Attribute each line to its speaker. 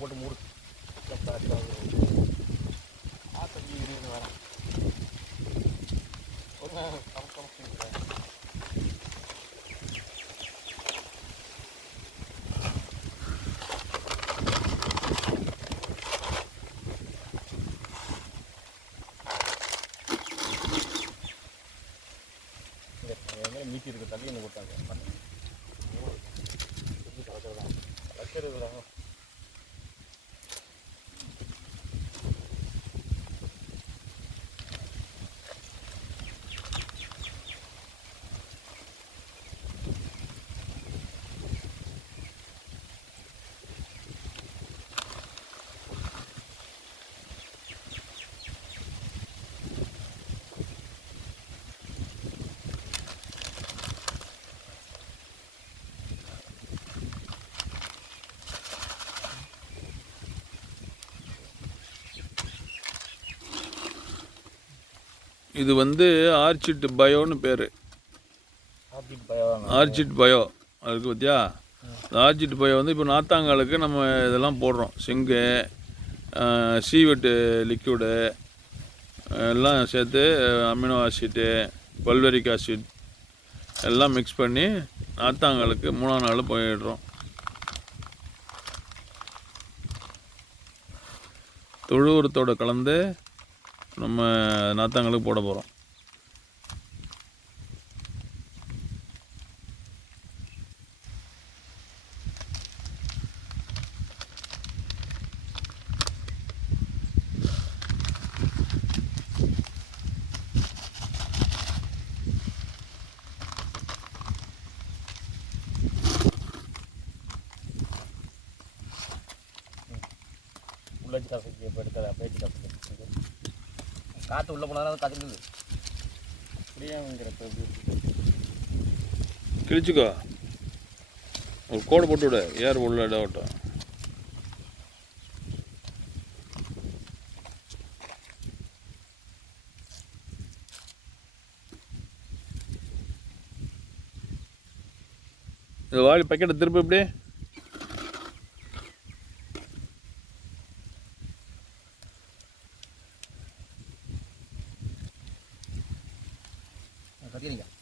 Speaker 1: போட்டு மூடு. ஆத்தடி இருக்கு வேணாம் ஒரு நேரம் கம கம மீட்டி இருக்கு தள்ளி என்ன கொடுத்தாங்க. வைக்கிறது
Speaker 2: இது வந்து ஆர்ச்சிட் பயோன்னு பேர். ஆர்ச்சிட் பயோ அதுக்கு பார்த்தியா ஆர்ச்சிட் பயோ வந்து இப்போ நாத்தாங்காலுக்கு நம்ம இதெல்லாம் போடுறோம். சிங்கு சீவெட்டு லிக்யூடு எல்லாம் சேர்த்து அமினோ ஆசிட்டு பல்வரிக் ஆசிட் எல்லாம் மிக்ஸ் பண்ணி நாத்தாங்காலுக்கு மூணாம் நாள் போயிடுறோம். தொழு உரத்தோட கலந்து நம்ம நாத்தாங்களுக்கு போட போகிறோம்
Speaker 1: உள்ள வச்சு கசக்கி இப்போ அப்படியே வச்சு காற்று உள்ளே போனால் தான் கசக்குது இப்படியாங்கிறப்ப
Speaker 2: கிழிச்சுக்கோ. ஒரு கோடு போட்டு விடு. ஏர் உள்ள இதாகட்டும் இது வாழி பக்கெட்டை திருப்பி இப்படி no tienen llave.